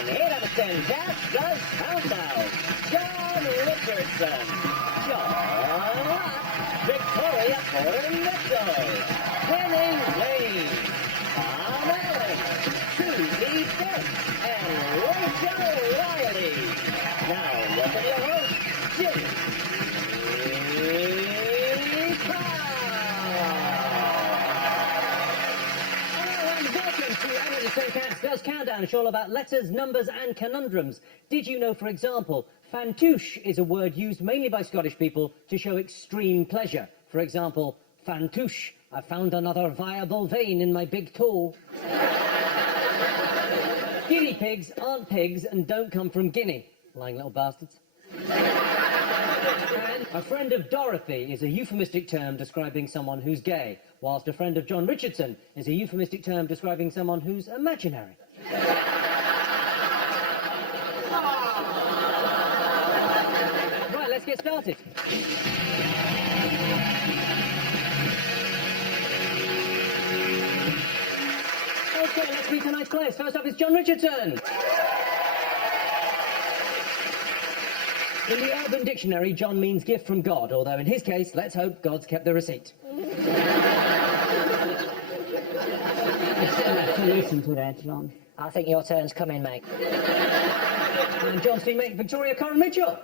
And 8 out of 10 cats does countdown. John Richardson. John Victoria Coronetto. Henning Wayne. Tom Allen. Susie Dent. And Rachel Riley. Now, welcome your host, Jimmy. Cats does countdown. It's all about letters, numbers and conundrums. Did you know, for example, fantouche is a word used mainly by Scottish people to show extreme pleasure? For example, fantouche, I found another viable vein in my big toe. Guinea pigs aren't pigs and don't come from Guinea. Lying little bastards. And a friend of Dorothy is a euphemistic term describing someone who's gay, whilst a friend of John Richardson is a euphemistic term describing someone who's imaginary. Right, let's get started. Okay, let's meet tonight's players. First up is John Richardson. In the Urban Dictionary, John means gift from God, although in his case, let's hope God's kept the receipt. To listen to that, John. I think your turn's coming, mate. And John's teammate, Victoria Coren Mitchell.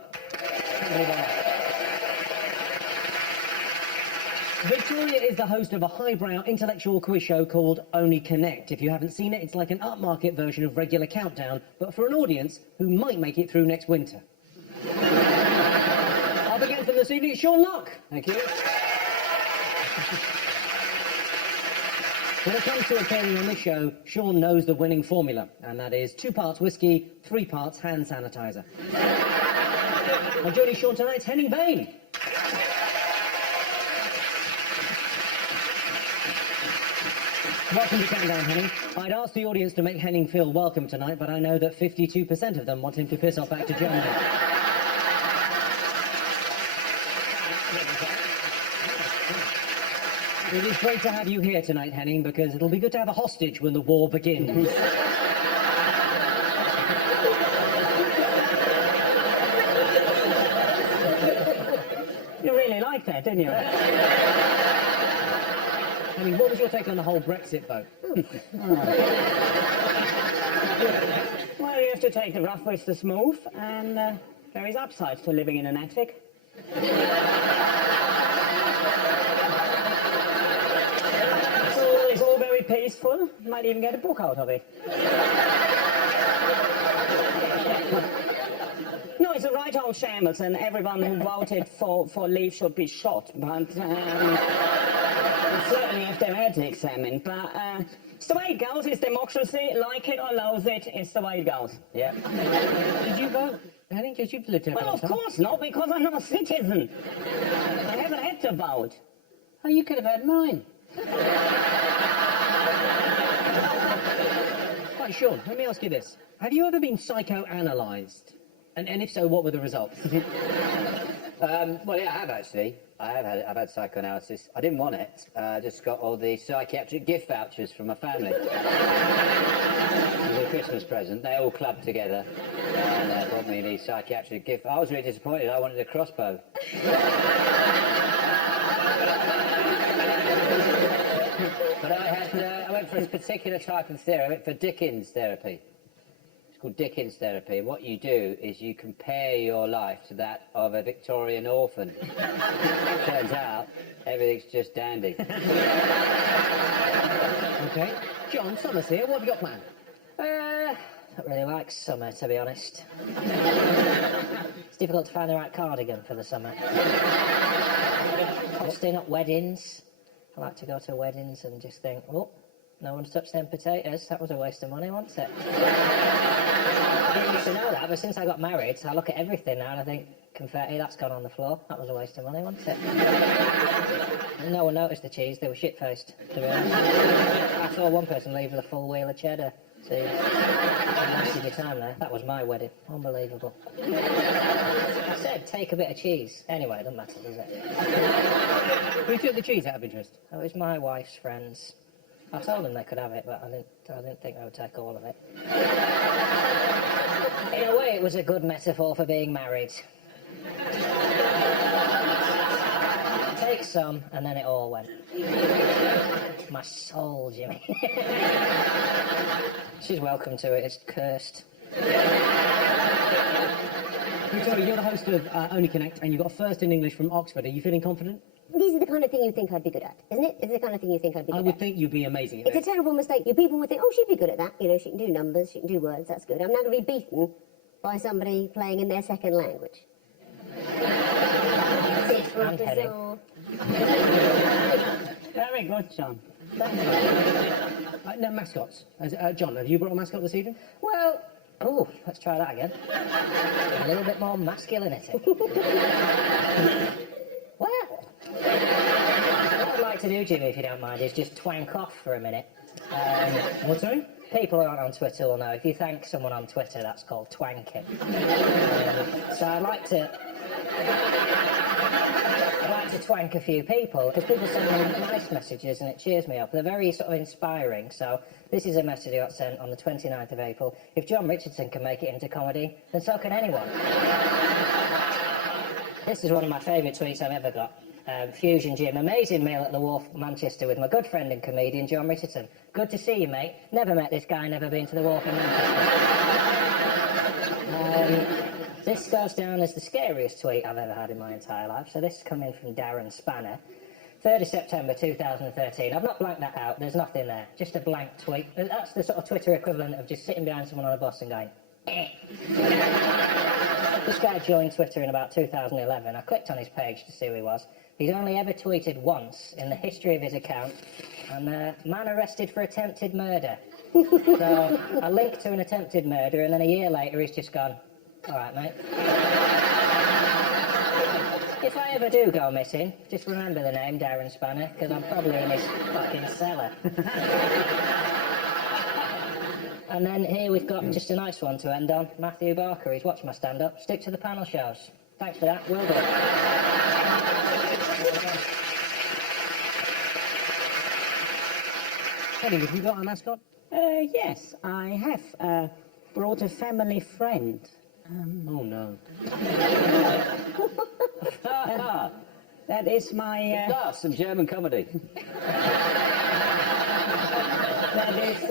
Victoria is the host of a highbrow intellectual quiz show called Only Connect. If you haven't seen it, it's like an upmarket version of Regular Countdown, but for an audience who might make it through next winter. Up against them this evening is Sean Locke. Thank you. When it comes to appearing on this show, Sean knows the winning formula, and that is 2 parts whiskey, 3 parts hand sanitizer. And joining Sean tonight is Henning Wayne. Welcome to Countdown, Henning. I'd asked the audience to make Henning feel welcome tonight, but I know that 52% of them want him to piss off back to Germany. It is great to have you here tonight, Henning, because it'll be good to have a hostage when the war begins. You really liked that, didn't you? Henning, what was your take on the whole Brexit vote? Well, you have to take the rough with the smooth, and there is upsides to living in an attic. It's all very peaceful. You might even get a book out of it. No, it's a right old shambles, and everyone who voted for leave should be shot. But certainly have their heads examined. But it's the way it goes. It's democracy. Like it or loathe it, it's the way it goes. Yeah. Did you vote? Henning, did you live there? Well, of course not, because I'm not a citizen. I haven't had to vote. Oh, you could have had mine. Right, Sean, let me ask you this. Have you ever been psychoanalyzed? And if so, what were the results? Well, yeah, I have actually. I've had psychoanalysis. I didn't want it. I just got all the psychiatric gift vouchers from my family. It was a Christmas present. They all clubbed together and brought me the psychiatric gift. I was really disappointed. I wanted a crossbow. But I went for a particular type of therapy. I went for Dickens therapy. It's called Dickens therapy. What you do is you compare your life to that of a Victorian orphan. Turns out, everything's just dandy. Okay. John, summer's here. What have you got planned? Don't really like summer, to be honest. It's difficult to find the right cardigan for the summer. Hosting at weddings. I like to go to weddings and just think, oh, no one's touched them potatoes. That was a waste of money, wasn't it? I didn't used to know that, but since I got married, I look at everything now and I think, confetti, that's gone on the floor. That was a waste of money, wasn't it? And no one noticed the cheese. They were shit-faced, to be honest. I saw one person leave with a full wheel of cheddar. See, wasted your time there. That was my wedding. Unbelievable. I said, take a bit of cheese. Anyway, it doesn't matter, does it? Who took the cheese out of interest? It was my wife's friends. I told them they could have it, but I didn't think they would take all of it. was a good metaphor for being married. Take some, and then it all went. My soul, Jimmy. She's welcome to it, it's cursed. Victoria, you're the host of Only Connect, and you got a first in English from Oxford. Are you feeling confident? This is the kind of thing you think I'd be good at, isn't it? It's the kind of thing you think I'd be good I at. would think you'd be amazing at It's a it. terrible mistake. You people would think, oh, she'd be good at that. You know, she can do numbers, she can do words, that's good. I'm now going to be beaten by somebody playing in their second language. And heading. Very good, John. No, mascots. John, have you brought a mascot this evening? Well, oh, let's try that again. A little bit more masculinity. Well, what I'd like to do, Jimmy, if you don't mind, is just twank off for a minute. What's that? People who aren't on Twitter will know, if you thank someone on Twitter, that's called twanking. So I'd like to twank a few people, because people send me nice messages and it cheers me up. They're very sort of inspiring. So this is a message I got sent on the 29th of April. If John Richardson can make it into comedy, then so can anyone. This is one of my favourite tweets I've ever got. Fusion Jim, amazing meal at the Wharf, Manchester, with my good friend and comedian John Richardson. Good to see you, mate. Never met this guy, never been to the Wharf in Manchester. This goes down as the scariest tweet I've ever had in my entire life. So this is coming from Darren Spanner. 3rd of September 2013. I've not blanked that out, there's nothing there. Just a blank tweet. That's the sort of Twitter equivalent of just sitting behind someone on a bus and going, eh. This guy joined Twitter in about 2011. I clicked on his page to see who he was. He's only ever tweeted once in the history of his account, and man arrested for attempted murder. So I linked to an attempted murder, and then a year later he's just gone, all right, mate. If I ever do go missing, just remember the name Darren Spanner, because I'm probably in his fucking cellar. And then here we've got just a nice one to end on. Matthew Barker, he's watched my stand-up. Stick to the panel shows. Thanks for that. Well done. Henning, have you got a mascot? Yes, I have brought a family friend. Oh, no. That is my... That's some German comedy. That is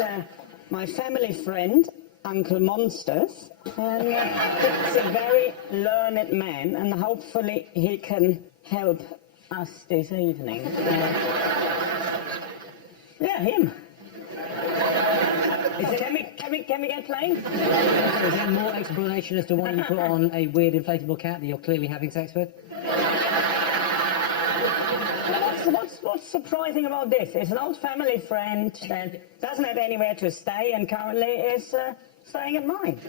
my family friend, Uncle Monsters. And he's a very learned man, and hopefully he can help us this evening. Yeah, him. Can we get playing? Is there more explanation as to why you put on a weird inflatable cat that you're clearly having sex with? What's surprising about this? It's an old family friend that doesn't have anywhere to stay and currently is staying at mine.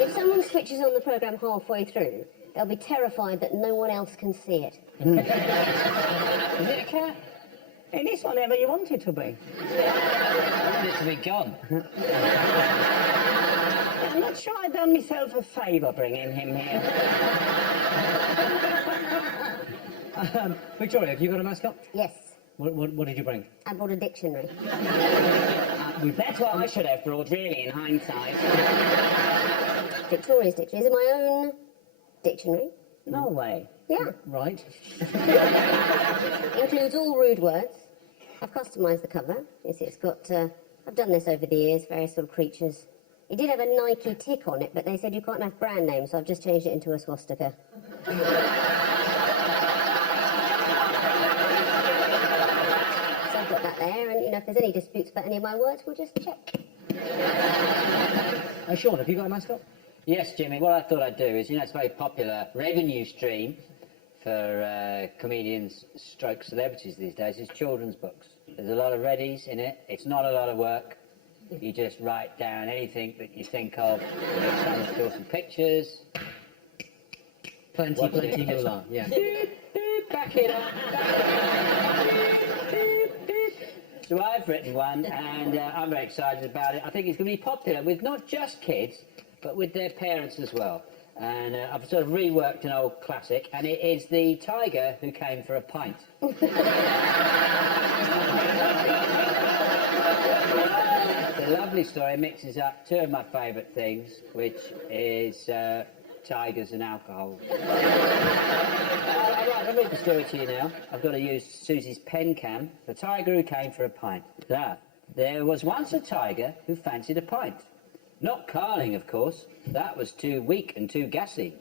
If someone switches on the programme halfway through, they'll be terrified that no one else can see it. Is it a cat? It is whatever you want it to be. I want it to be gone. I'm not sure I've done myself a favour bringing him here. Victoria, have you got a mascot? Yes, What did you bring? I brought a dictionary. That's what I should have brought, really, in hindsight. Victoria's dictionary. Is it my own dictionary? No way. Yeah. Right. Includes all rude words. I've customised the cover. You see, it's got... I've done this over the years, various sort of creatures. It did have a Nike tick on it, but they said you can't have brand names, so I've just changed it into a swastika. So I've got that there, and, you know, if there's any disputes about any of my words, we'll just check. Sean, have you got a mascot? Yes, Jimmy, what I thought I'd do is, you know, it's a very popular revenue stream for comedians stroke celebrities these days is children's books. There's a lot of readies in it. It's not a lot of work. You just write down anything that you think of. Draw some pictures. Plenty moolah, yeah. Back it up. So I've written one, and I'm very excited about it. I think it's going to be popular with not just kids, but with their parents as well. And I've sort of reworked an old classic, and it is the tiger who came for a pint. a lovely story. It mixes up two of my favourite things, which is tigers and alcohol. I'll read the story to you now. I've got to use Susie's pen cam. The tiger who came for a pint. There was once a tiger who fancied a pint. Not Carling, of course. That was too weak and too gassy.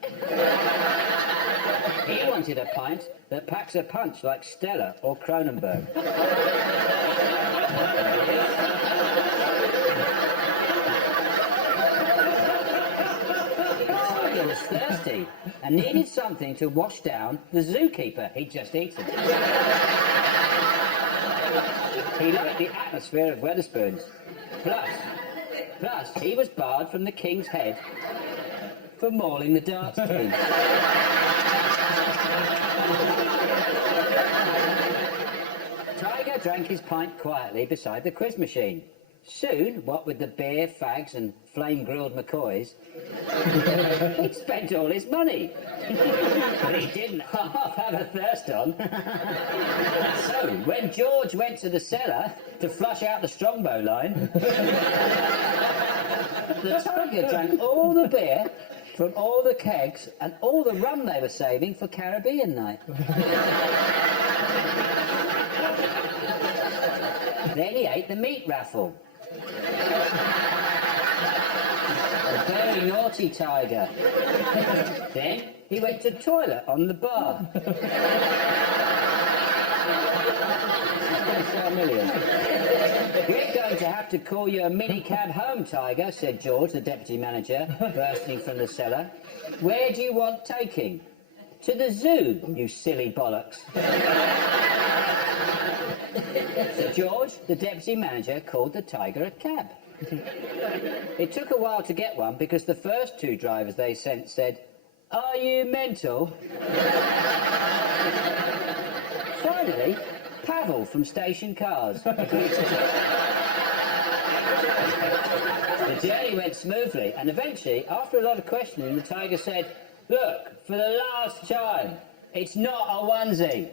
He wanted a pint that packs a punch like Stella or Kronenberg. The tiger was thirsty and needed something to wash down the zookeeper he'd just eaten. He liked the atmosphere of Wetherspoons. Plus, he was barred from the King's Head for mauling the darts team. Tiger drank his pint quietly beside the quiz machine. Soon, what with the beer, fags and flame-grilled McCoys, he'd spent all his money. But he didn't half have a thirst on. So, when George went to the cellar to flush out the Strongbow line, the tiger drank all the beer from all the kegs and all the rum they were saving for Caribbean night. Then he ate the meat raffle. A very naughty tiger. Then he went to toilet on the bar. We're going to have to call you a minicab home, Tiger, said George, the deputy manager, bursting from the cellar. Where do you want taking? To the zoo, you silly bollocks. So George, the deputy manager, called the tiger a cab. It took a while to get one because the first two drivers they sent said, "Are you mental?" Finally, Pavel from Station Cars agreed to take. The journey went smoothly, and eventually, after a lot of questioning, the tiger said, "Look, for the last time, it's not a onesie."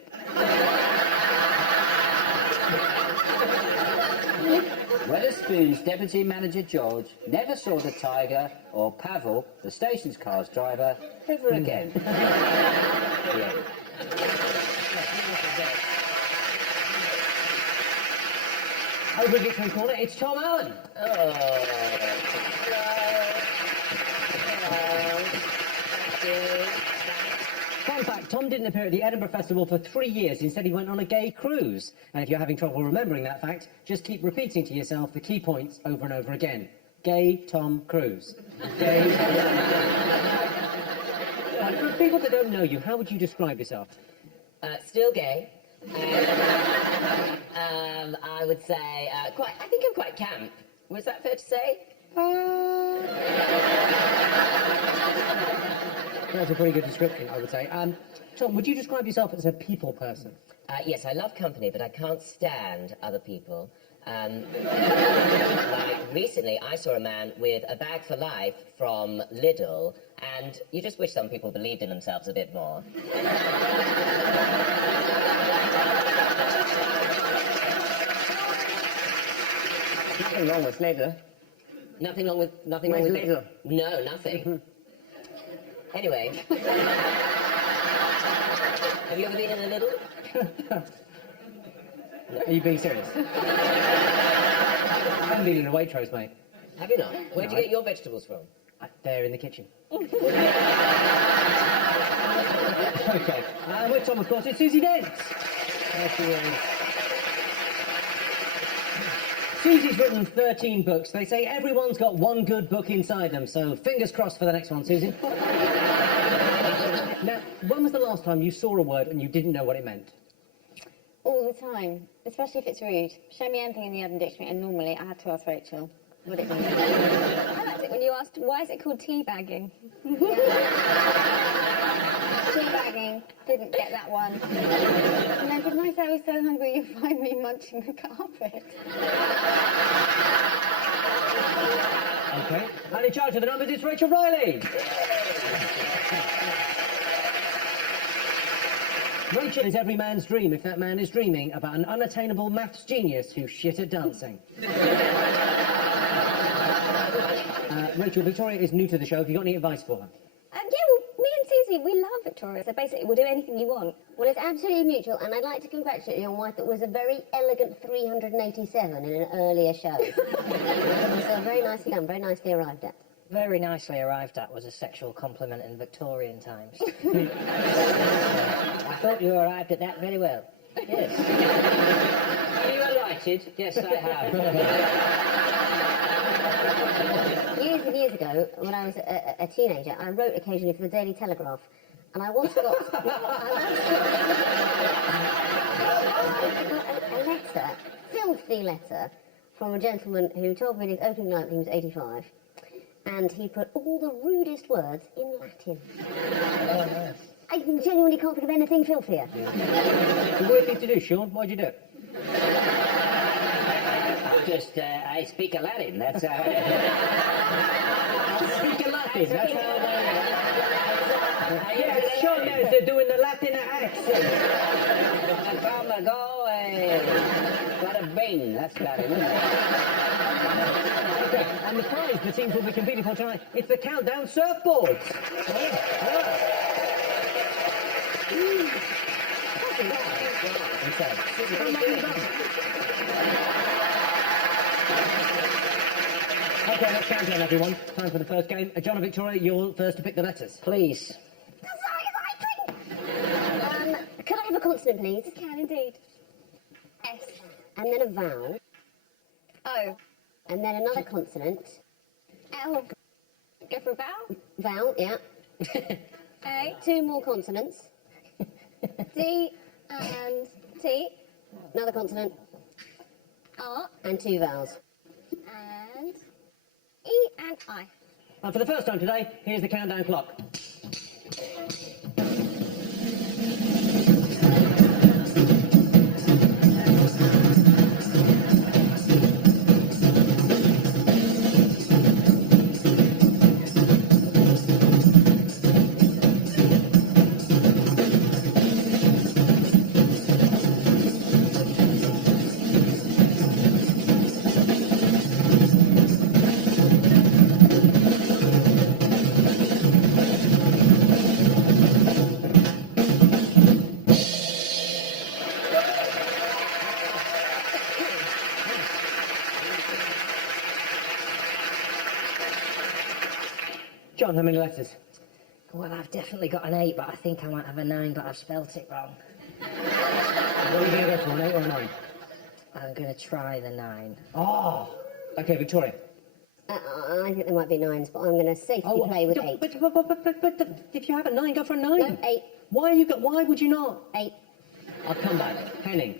Wetherspoon's deputy manager George never saw the tiger or Pavel, the station's car's driver, ever again. Yeah. Over in Richmond Corner, it's Tom Allen. Fun fact, Tom didn't appear at the Edinburgh Festival for 3 years. Instead, he went on a gay cruise. And if you're having trouble remembering that fact, just keep repeating to yourself the key points over and over again. Gay Tom Cruise. Gay. For people that don't know you, how would you describe yourself? Still gay. I would say I think I'm quite camp. Was that fair to say? That's a pretty good description, I would say. Tom, would you describe yourself as a people person? Yes, I love company, but I can't stand other people. Like recently, I saw a man with a bag for life from Lidl, and you just wish some people believed in themselves a bit more. Nothing wrong with Lidl. Nothing wrong with Lidl. No, nothing. Anyway. Have you ever been in a Lidl? Are you being serious? I haven't been in a Waitrose, mate. Have you not? Where'd you get your vegetables from? There in the kitchen. Okay. With Tom, of course, it's Susie Dent. There she is. Susie's written 13 books. They say everyone's got one good book inside them, so fingers crossed for the next one, Susie. Now, when was the last time you saw a word and you didn't know what it meant? All the time, especially if it's rude. Show me anything in the Urban Dictionary, and normally I had to ask Rachel what it means. I liked it when you asked, why is it called teabagging? Teabagging, didn't get that one. And then didn't I say I was so hungry you'd find me munching the carpet? Okay. And in charge of the numbers is Rachel Riley. Rachel is every man's dream if that man is dreaming about an unattainable maths genius who's shit at dancing. Rachel, Victoria is new to the show. Have you got any advice for her? Yeah, well, me and Susie, we love Victoria. So basically, we'll do anything you want. Well, it's absolutely mutual, and I'd like to congratulate you on what was a very elegant 387 in an earlier show. So very nicely done, very nicely arrived at. Very nicely arrived at was a sexual compliment in Victorian times. I thought you arrived at that very well. Yes. Are you delighted? Yes, I have. Years and years ago, when I was a teenager, I wrote occasionally for the Daily Telegraph, and I once got a letter, filthy letter, from a gentleman who told me in his opening night that he was 85, and he put all the rudest words in Latin. I genuinely can't think of anything filthier. It's a weird thing to do, Sean. Why'd you do it? I speak a Latin. That's how. Speak a Latin. That's how Yes, Sean knows they're doing the Latin accent. Bada bing. That's Latin, isn't it? Okay, and the prize the teams will be competing for tonight, it's the countdown surfboards. Okay, let's count down, everyone. Time for the first game. John and Victoria, you're first to pick the letters. Please. Could I have a consonant, please? You can indeed. S. And then a vowel, O. and then another consonant. L. Go for a vowel. Vowel, yeah. A. 2 more consonants. D. And T. Another consonant. R. And 2 vowels. And E. And I. And for the first time today, here's the countdown clock. John, how many letters? Well, I've definitely got an 8, but I think I might have a 9, but I've spelt it wrong. What are you going to go for, an 8 or a 9? I'm going to try the 9. Oh! Okay, Victoria. I think there might be 9s, but I'm going to safely play with 8. But if you have a 9, go for a 9. No, 8. Why would you not? 8. I'll come back. Henning.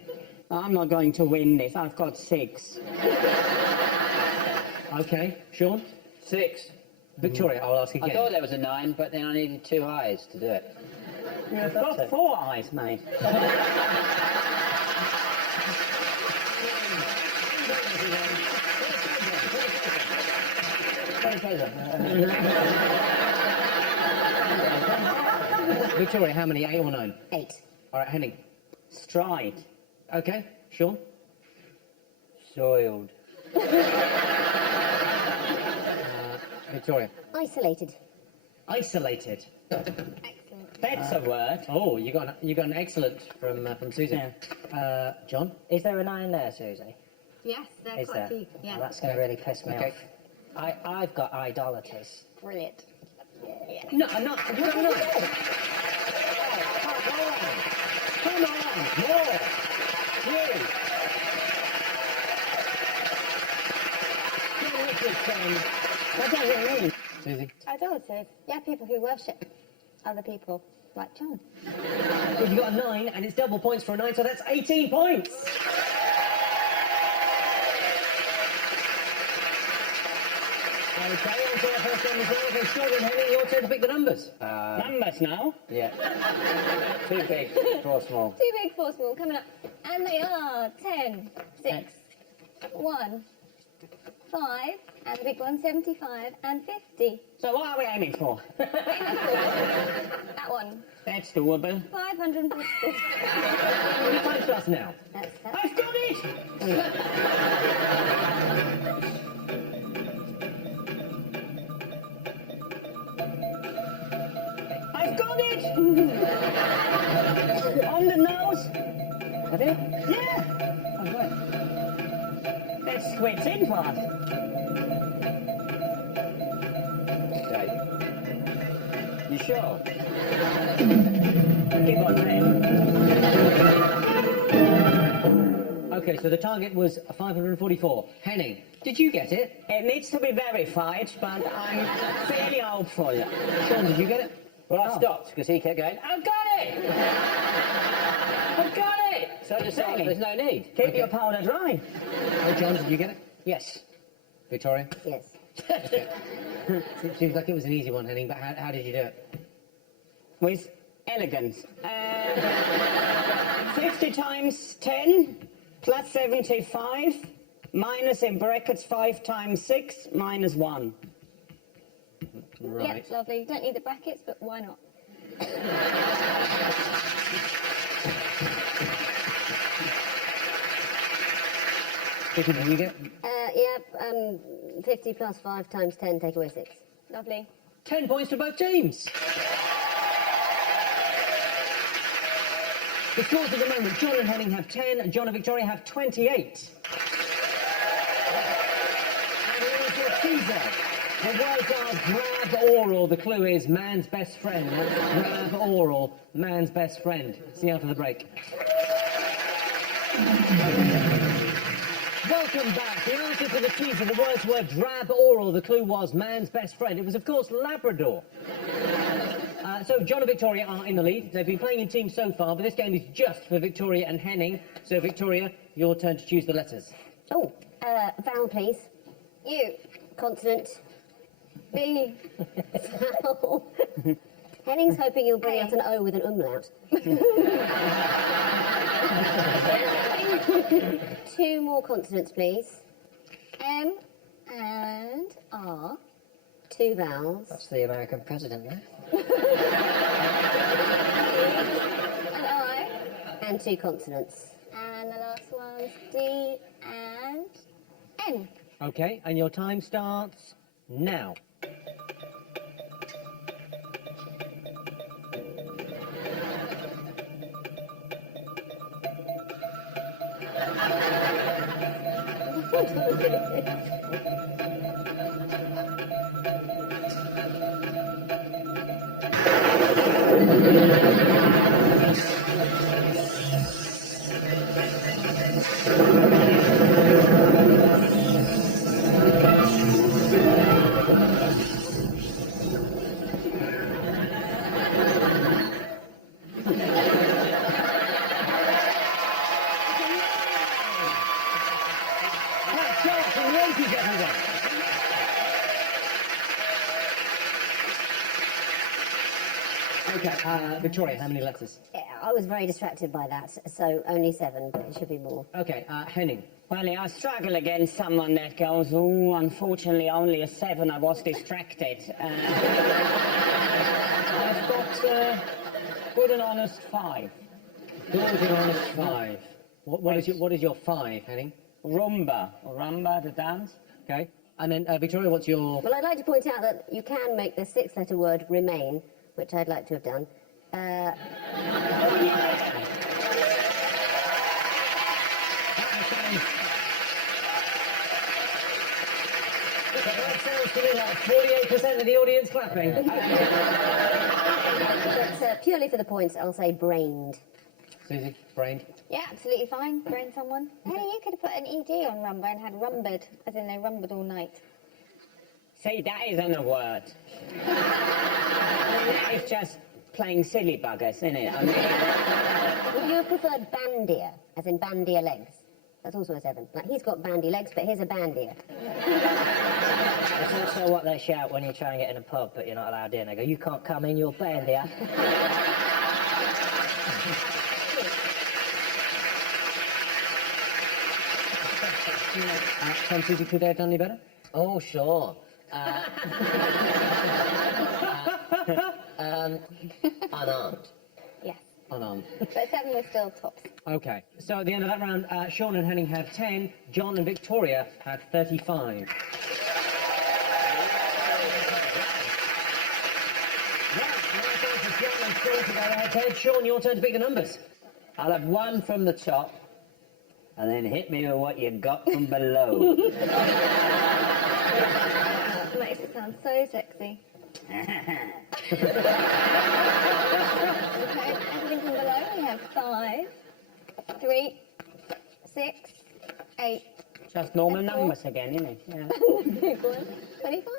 I'm not going to win this. I've got 6. Okay. Sean? 6. Victoria, I'll ask I again. thought there was a 9, but then I needed 2 eyes to do it. You've got 4 eyes, mate. Victoria, how many? 8 or 9? 8. All right, Henning. Stride. Okay. Sean? Soiled. Victoria. Isolated. Isolated. Excellent. That's a word. Oh, you got an excellent from Susie. John? Is there a 9 there, Susie? Yes, there are Is quite there? a few. Yeah. Oh, that's going to really piss me Okay. off. I've got idolaters. Brilliant. Yeah. No, I'm not. You have enough. Come on. More. You. John Richardson. What does it mean? Susie. Idolaters. Yeah, people who worship other people, like John. Well, you got a 9, and it's double points for a 9, so that's 18 points. Okay, on to our first game as well. Okay, Sean and Henning, your turn to pick the numbers. Numbers now. Yeah. 2 big, 4 small. 2 big, 4 small, coming up. And they are 10, 6, 1, 5, and the big one, 75, and 50. So what are we aiming for? That one, That's doable. 550. Your time starts now. That's I've got it! I've got it! On the nose. Have you? Yeah. Oh, right. Let's squeeze in fast. Okay. You sure? Give or take. Okay, so the target was 544. Henning, did you get it? It needs to be verified, but I'm fairly hopeful. Sean, did you get it? Well, I stopped because he kept going, I've got it! I've got it! So I just thought Really? there's no need. Keep your powder dry. Oh, John, did you get it? Yes. Victoria? Yes. It seems like it was an easy one, Henning, but how did you do it? With elegance. 50 times 10 plus 75 minus in brackets 5 times 6 minus 1. Right. Yep, lovely. You don't need the brackets, but why not? Vicky, did you get it? Yeah, 50 plus 5 times 10, take away 6. Lovely. 10 points for both teams. The scores at the moment, John and Henning have 10, and John and Victoria have 28. And here's your teaser. The words are grab oral. The clue is man's best friend. That's grab oral, man's best friend. See you after the break. Welcome back. The answer to the teaser, the words were drab oral. The clue was man's best friend. It was, of course, Labrador. So John and Victoria are in the lead. They've been playing in teams so far, but this game is just for Victoria and Henning. So, Victoria, your turn to choose the letters. Oh, vowel, please. You. Consonant. Me. Vowel. Henning's hoping you'll bring out an O with an umlaut. 2 more consonants, please. M and R. 2 vowels. That's the American president there. And I. And 2 consonants. And the last one's D and N. Okay, and your time starts now. Okay, Victoria, how many letters? I was very distracted by that, so only 7, but it should be more. Okay, Henning. Well, I struggle against someone that goes, oh, unfortunately, only a 7. I was distracted. I've got good and honest 5. Good and honest 5. What is your 5, Henning? Rumba. Rumba, the dance. Okay, and then Victoria, what's your... Well, I'd like to point out that you can make the 6-letter word remain, which I'd like to have done. That sounds to me like 48% of the audience clapping. But purely for the points, I'll say brained. Susie, brained. Yeah, absolutely fine. Brain someone. Hey, you could have put an ED on rumba and had rumbered, as in they rumbered all night. See, that isn't a word. It's just plain silly buggers, isn't it? I mean, Would you have preferred bandier, as in bandier legs? That's also a 7. Like, he's got bandy legs, but here's a bandier. It's also what they shout when you try and get in a pub, but you're not allowed in. They go, you can't come in, you're banned here. Tom, Susie, could they have done any better? Oh, sure. Unarmed. Yes. Unarmed. But 7 was still tops. Okay, so at the end of that round, Sean and Henning have 10, John and Victoria have 35. Right, now it's time for John and Sean to go head-to-head. Sean, your turn to pick the numbers. I'll have one from the top, and then hit me with what you got from below. That makes it sound so sexy. Okay, everything from below, we have 5, 3, 6, 8. Just normal numbers again, isn't it? Yeah. Big one, 25.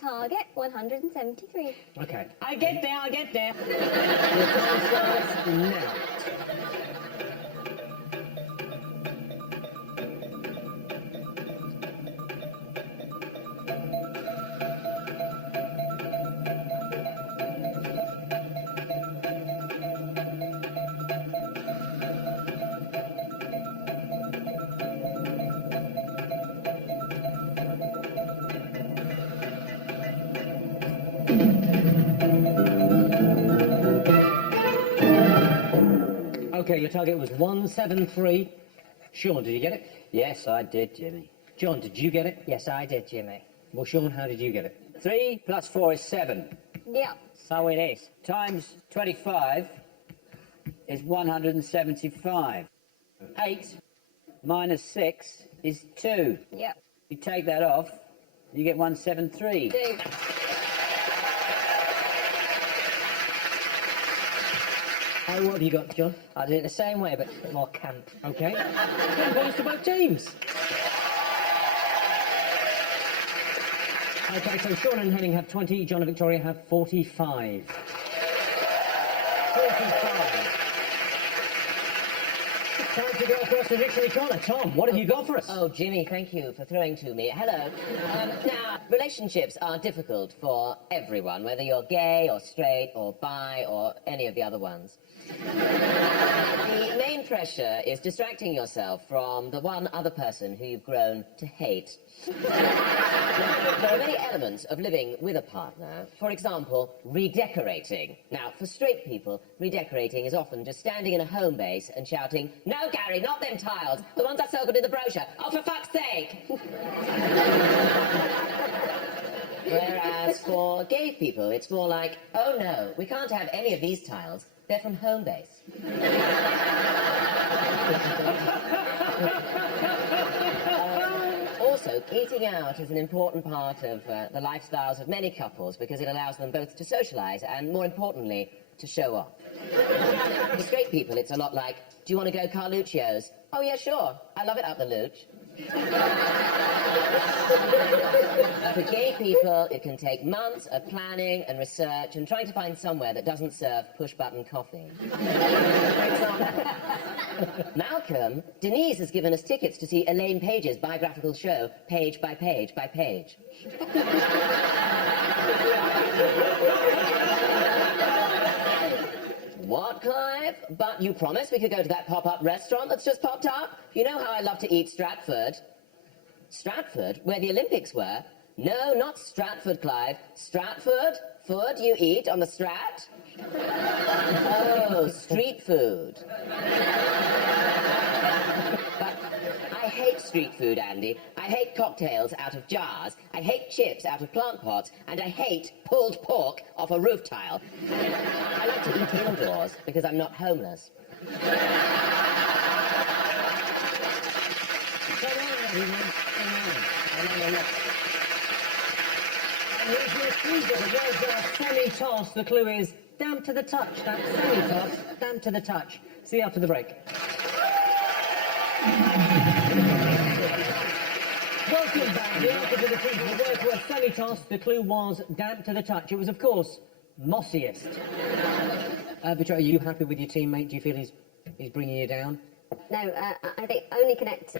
Target, 173. Okay. I get there, I get there. Your time starts now. Okay, your target was 173. Sean, did you get it? Yes, I did, Jimmy. John, did you get it? Yes, I did, Jimmy. Well, Sean, how did you get it? 3 plus 4 is 7. Yeah. So it is. Times 25 is 175. 8 minus 6 is 2. Yeah. You take that off, you get 173. Do. Oh, what have you got, John? I did it the same way, but a bit more camp. Okay. 10 points to both teams. Okay, so Sean and Henning have 20, John and Victoria have 45. 45. Time to go across the dictionary corner. Tom, what have you got for us? Oh, Jimmy, thank you for throwing to me. Hello. Now, relationships are difficult for everyone, whether you're gay or straight or bi or any of the other ones. The main pressure is distracting yourself from the one other person who you've grown to hate. Now, there are many elements of living with a partner. For example, redecorating. Now, for straight people, redecorating is often just standing in a home base and shouting, "No, Gary, not them tiles. The ones I circled in the brochure. Oh, for fuck's sake!" Whereas for gay people, it's more like, "Oh no, we can't have any of these tiles. They're from home base." Also, eating out is an important part of the lifestyles of many couples because it allows them both to socialise and, more importantly, to show off. For straight people, it's a lot like, "Do you want to go Carluccio's?" "Oh, yeah, sure. I love it up the Luch." For gay people, it can take months of planning and research and trying to find somewhere that doesn't serve push-button coffee. For example, Malcolm, Denise has given us tickets to see Elaine Page's biographical show, Page by Page by Page. What, Clive? But you promised we could go to that pop-up restaurant that's just popped up? You know how I love to eat Stratford. Stratford? Where the Olympics were? No, not Stratford, Clive. Stratford? Food you eat on the Strat? Oh, street food. But I hate street food, Andy. I hate cocktails out of jars. I hate chips out of plant pots. And I hate pulled pork off a roof tile. I like to eat indoors because I'm not homeless. Come on, everyone. Come on. And here's your clue. There's a semi-toss. The clue is damp to the touch. That's semi-toss, damp to the touch. See you after the break. Welcome back. The answer to the team. The words were semi-toss. The clue was damp to the touch. It was, of course, mossiest. Victoria, are you happy with your teammate? Do you feel he's bringing you down? No, I think only Connect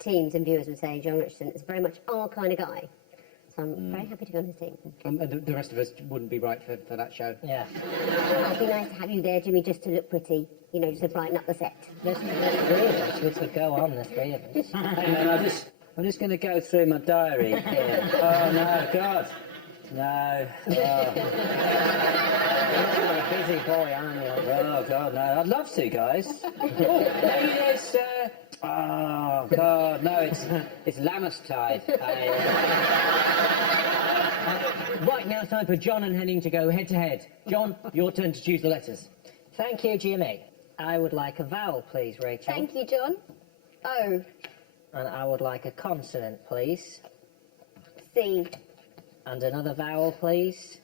teams and viewers would say John Richardson is very much our kind of guy. So I'm very happy to be on his team. And the rest of us wouldn't be right for that show. Yeah. It'd be nice to have you there, Jimmy, just to look pretty, you know, just to brighten up the set. There's 3 of us. We could go on, there's 3 of us. Hang on, I'm just going to go through my diary here. Oh, no, God. No. Oh. You're a busy boy, aren't you? Oh, God, no. I'd love to, guys. Oh, maybe there's... Oh, God, no, it's Lammas tide. Right now, time for John and Henning to go head to head. John, your turn to choose the letters. Thank you, Jimmy. I would like a vowel, please, Rachel. Thank you, John. O. And I would like a consonant, please. C. And another vowel, please.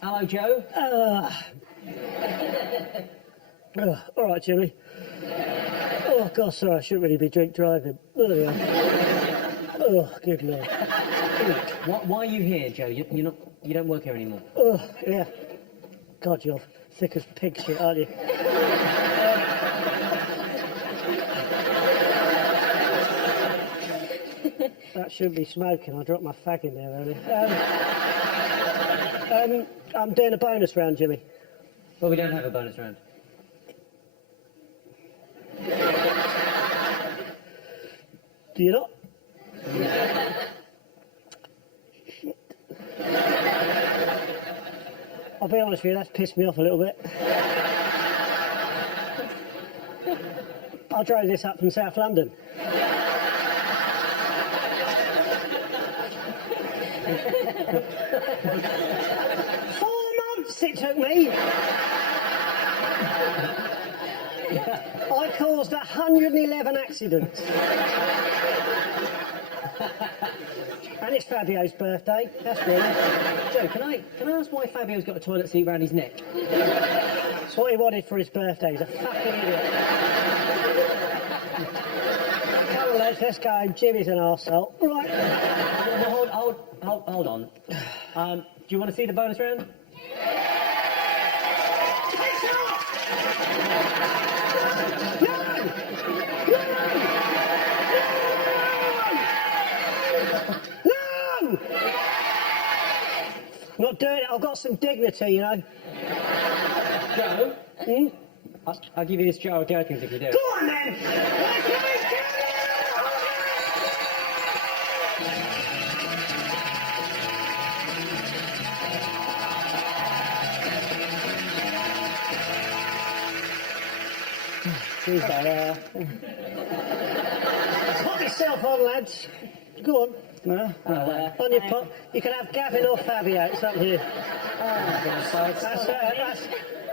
Hello, Joe. All right, Jimmy. Oh, God, sorry, I shouldn't really be drink driving. There we are. Oh, good Lord. Why are you here, Joe? You don't work here anymore. Oh, yeah. God, you're thick as pig shit, aren't you? That shouldn't be smoking. I dropped my fag in there earlier. I'm doing a bonus round, Jimmy. Well, we don't have a bonus round. Do you not? Shit. I'll be honest with you, that's pissed me off a little bit. I drove this up from South London. 4 months it took me. I caused 111 accidents. And it's Fabio's birthday. That's brilliant. Joe, can I ask why Fabio's got a toilet seat round his neck? That's what he wanted for his birthday. He's a fucking idiot. Come on, lads, let's go home. Jimmy's an arsehole. Right. No, hold on. Do you want to see the bonus round? No! Not doing it. I've got some dignity, you know. Joe? I'll give you this jar of gherkins if you do. Go on, then! Who's that? Pop yourself on, lads. Go on. No? On your pop. You can have Gavin or Fabio. It's up to you.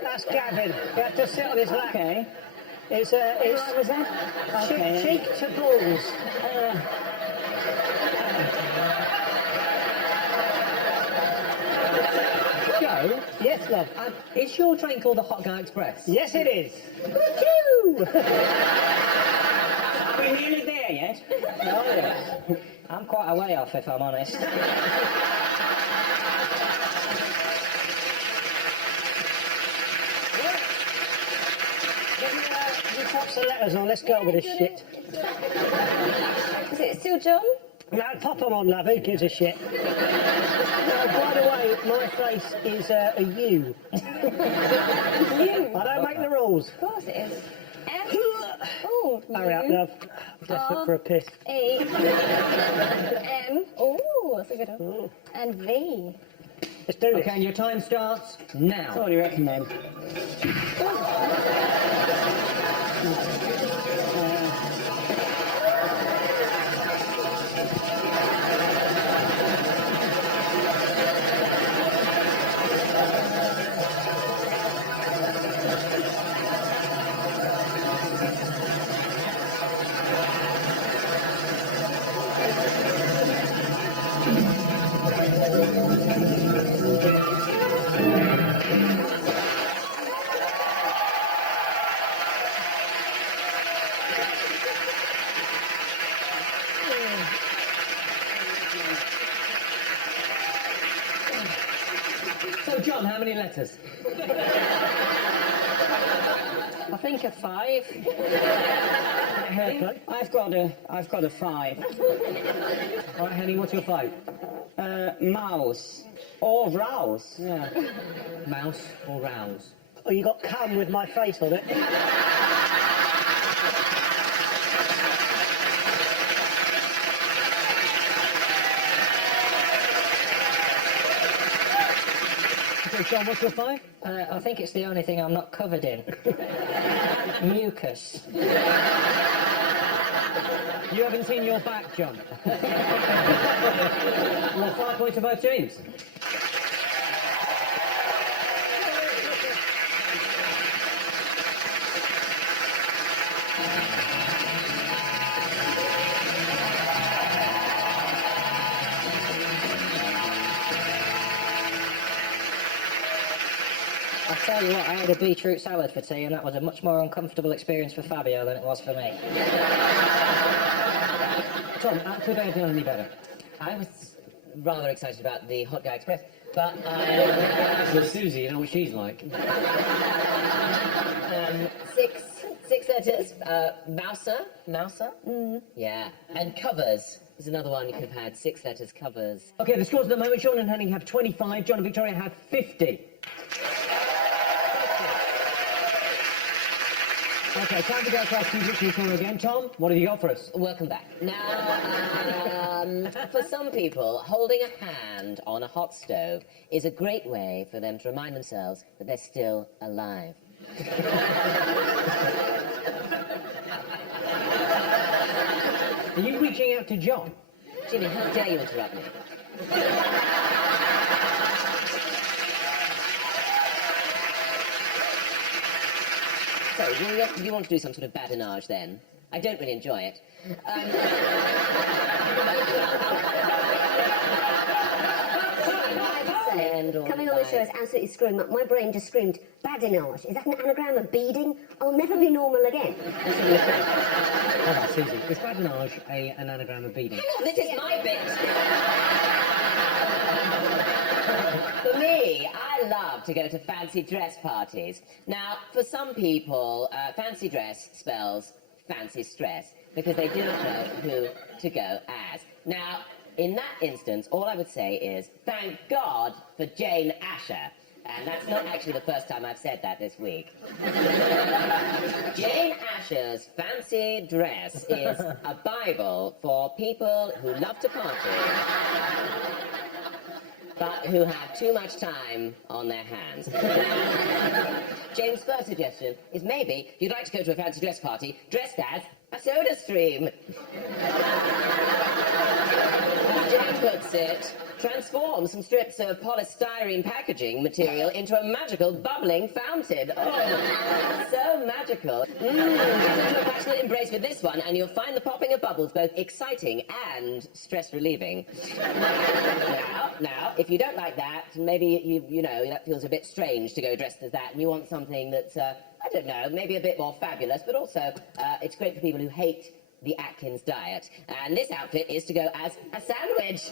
That's Gavin. You have to sit on his lap. Okay. It's What was that? Okay. cheek to balls. Joe, Yes, love. is your train called the Hot Guy Express? Yes, it is. We're nearly there yet. Oh, yes. I'm quite a way off, if I'm honest. You pop some letters on. Let's go with this shit. Is it still John? No, pop them on, love. Who gives a shit? By the way, my face is a U. You. I don't make the rules. Of course it is. F. Oh, Hurry up, love. Desperate for a piss. E. M. Oh, that's a good one. Oh. And V. Let's do this. Okay, and your time starts now. What do you reckon then? So, John, how many letters? I think a 5. Haircut. I've got a 5. All right, Henny, what's your 5? Mouse. Or rouse. Yeah. Mouse or rouse? Oh, you got cam with my face on it. Okay, Sean, what's your 5? I think it's the only thing I'm not covered in. Mucus. You haven't seen your back, John. Well, 5 points for both teams. I tell you what, I had a beetroot salad for tea, and that was a much more uncomfortable experience for Fabio than it was for me. Tom, could they have done any better? I was rather excited about the Hot Guy Express, but So Susie, you know what she's like. six letters. Mouser? Yeah. And covers is another one you could have had. 6 letters, covers. Okay, the scores at the moment, Sean and Henning have 25, John and Victoria have 50. Okay, time to go across to Richardson corner again. Tom, what have you got for us? Welcome back. Now, for some people, holding a hand on a hot stove is a great way for them to remind themselves that they're still alive. Are you reaching out to John? Jimmy, how dare you interrupt me? So, you want to do some sort of badinage then? I don't really enjoy it. Coming on the show is absolutely screwing up. My brain just screamed, badinage. Is that an anagram of beading? I'll never be normal again. How about Susie? Is badinage an anagram of beading? This is my bit. For me, I love to go to fancy dress parties. Now, for some people, fancy dress spells fancy stress because they do not know who to go as. Now, in that instance, all I would say is, thank God for Jane Asher. And that's not actually the first time I've said that this week. Jane Asher's fancy dress is a Bible for people who love to party, but who have too much time on their hands. Jane's first suggestion is maybe you'd like to go to a fancy dress party dressed as a soda stream. As Jane puts it, transform some strips of polystyrene packaging material into a magical bubbling fountain. Oh, so magical. Get into a passionate embrace with this one and you'll find the popping of bubbles both exciting and stress relieving. Now, if you don't like that, maybe you know, that feels a bit strange to go dressed as that and you want something that's, I don't know, maybe a bit more fabulous, but also it's great for people who hate the Atkins diet. And this outfit is to go as a sandwich.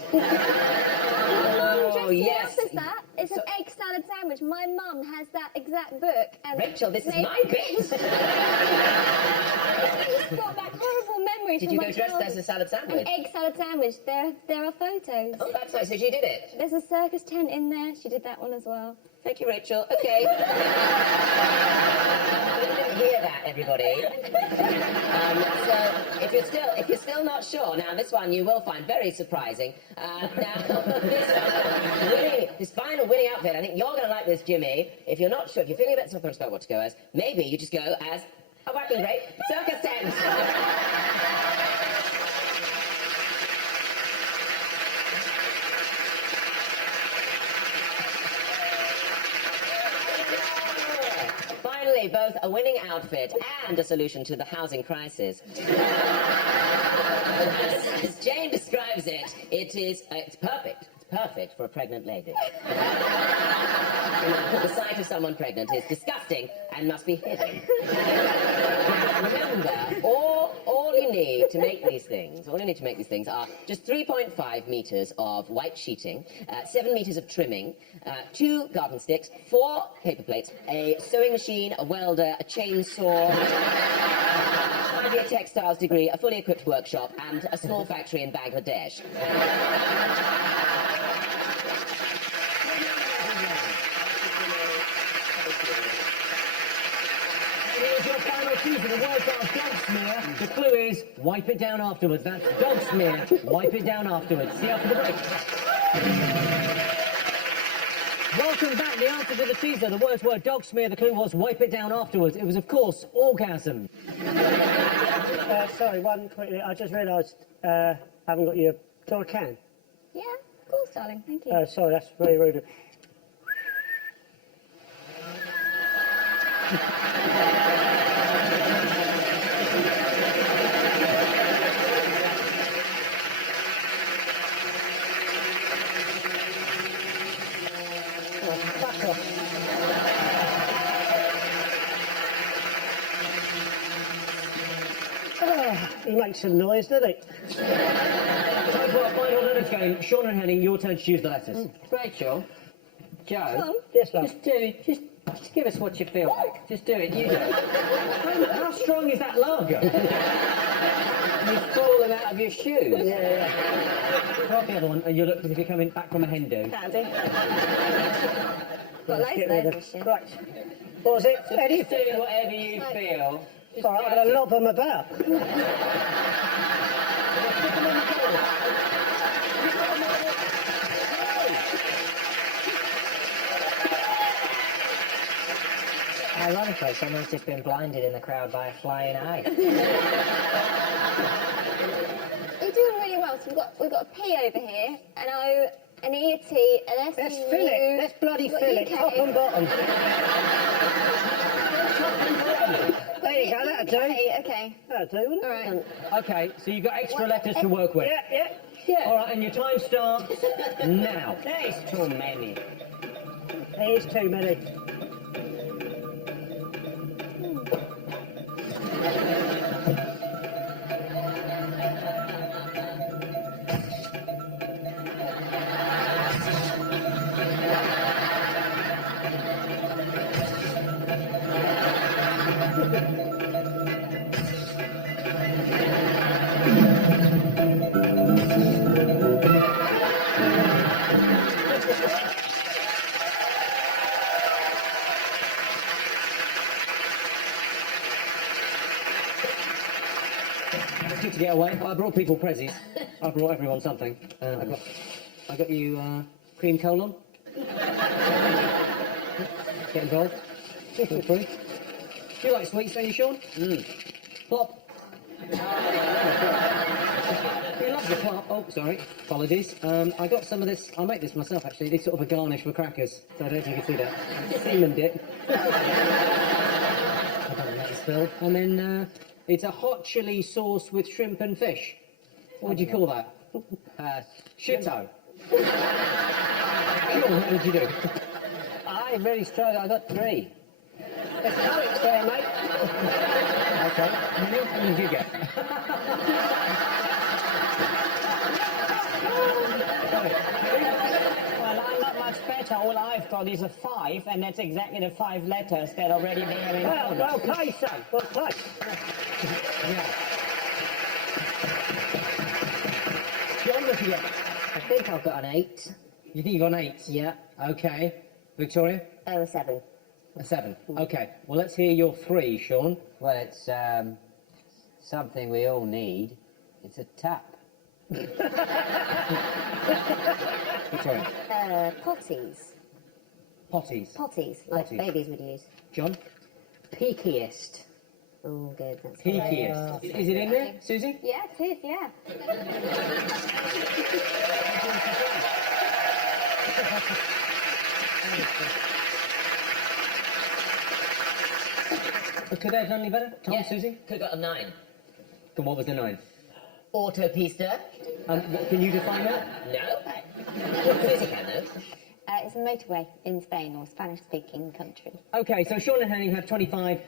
Oh, yes. What is that? It's an egg salad sandwich. My mum has that exact book. And Rachel, this is my bit. I've got back horrible memories. Did you go dressed as a salad sandwich? An egg salad sandwich. There are photos. Oh, that's nice. So she did it. There's a circus tent in there. She did that one as well. Thank you, Rachel. Okay. I didn't hear that, everybody. So if you're still not sure, now this one you will find very surprising. Now this final winning outfit, I think you're going to like this, Jimmy. If you're not sure, if you're feeling a bit self-conscious about what to go as, maybe you just go as a whacking great circus tent. Finally, both a winning outfit and a solution to the housing crisis. As Jane describes it, it's perfect. It's perfect for a pregnant lady. The sight of someone pregnant is disgusting and must be hidden. Now, remember, all you need to make these things are just 3.5 metres of white sheeting, 7 metres of trimming, 2 garden sticks, 4 paper plates, a sewing machine, a welder, a chainsaw, a 5-year textiles degree, a fully equipped workshop, and a small factory in Bangladesh. Here's your final clue for the words are dog smear. The clue is wipe it down afterwards. That's dog smear. Wipe it down afterwards. See you after the break. Welcome back. The answer to the teaser. The words were dog smear. The clue was wipe it down afterwards. It was, of course, orgasm. Sorry, one quickly. I just realised I haven't got your... Do I can? Yeah, of course, darling. Thank you. Sorry, that's very rude. He makes some noise, doesn't he? Time for our final letters game. Sean and Henning, your turn to choose the letters. Rachel, Joe, Yes, love. just do it. Just give us what you feel like. Just do it. You do it. How strong is that lager? You've fallen out of your shoes. Yeah. Drop the other one, and you look as if you're coming back from a hen do. That'll do. Got loads Get of rid those of- this year. Right. What was it? Eddie? Just do whatever you feel. Just All right, I'm go going to to- lob them about. Ironically, someone's just been blinded in the crowd by a flying eye. You're doing really well. So we've got a P over here, an O, an E, a T, an S, Let's U, fill it. Let's bloody what, fill it. UK? Top and bottom. There you go. That'll do. Okay. That'll do, wouldn't it? All right. Okay, so you've got extra letters to work with. Yeah. All right, and your time starts now. That is too many. There's too many. It's good to get away. I brought people prezzies. I brought everyone something. I got you cream colon. Get involved. Feel free. Do you like sweets, don't you, Sean? Plop. He loves the plop. Oh, sorry. Apologies. I got some of this. I'll make this myself, actually. It's sort of a garnish for crackers. So I don't think you can see that. Seaman dip. I don't let it spill. And then it's a hot chili sauce with shrimp and fish. What would you call that? Shitto. Sean, what would you do? I really struggle. I got 3. There's courage there, mate. Okay. How many did you get? Well, I'm not much better. All I've got is a 5, and that's exactly the 5 letters that are already there in front. Well played, son. Well played. Yeah. John, what you get? I think I've got an 8. You think you got an 8? Yeah. Okay. Victoria? Oh, 7. A 7. Okay. Well, let's hear your 3, Sean. Well, it's something we all need. It's a tap. Victoria? Potties. Potties. Potties, like Potties. babies would use. John? Peakiest. Oh, good. That's good. Peakiest. Is it in there, Susie? Yeah, it is, yeah. Could they have done any better? Tom, Yeah. Susie? Could have got a 9. Then what was the 9? Autopista? Can you define that? No. Susie can, though. It's a motorway in Spain or Spanish-speaking country. Okay, so Sean and Henning have 25,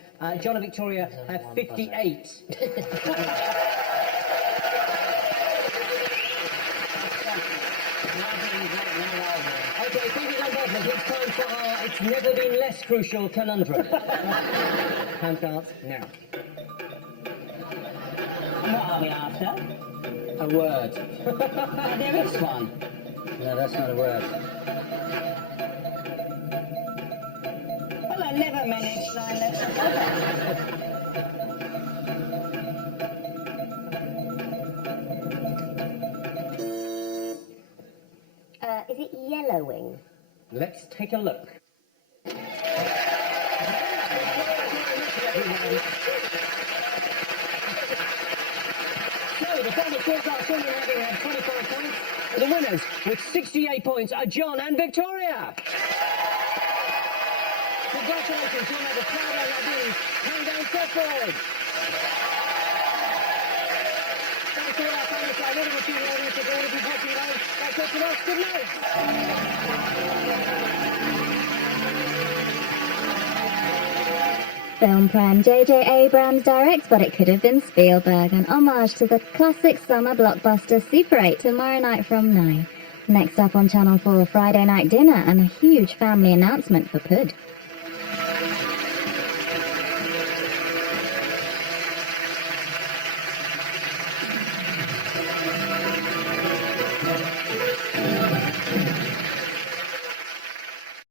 John and Victoria have 58. Okay, fingers on buzzers, it's time for our It's Never Been Less Crucial conundrum. Time starts now. What are we after? A word. There is one. No, that's not a word. Well, I never managed Is it yellowing? Let's take a look. So, the final scores are Sean and Henning have 25 points. The winners with 68 points are John and Victoria. Congratulations, John and Claudia Nadine. Hang down Thetford. Thanks to all our fans, our wonderful studio audience, and all of you watching live. That's it from us. Good night. Film Prem. J.J. Abrams directs, but it could have been Spielberg, an homage to the classic summer blockbuster Super 8 tomorrow night from 9. Next up on Channel 4, Friday night dinner and a huge family announcement for Pud.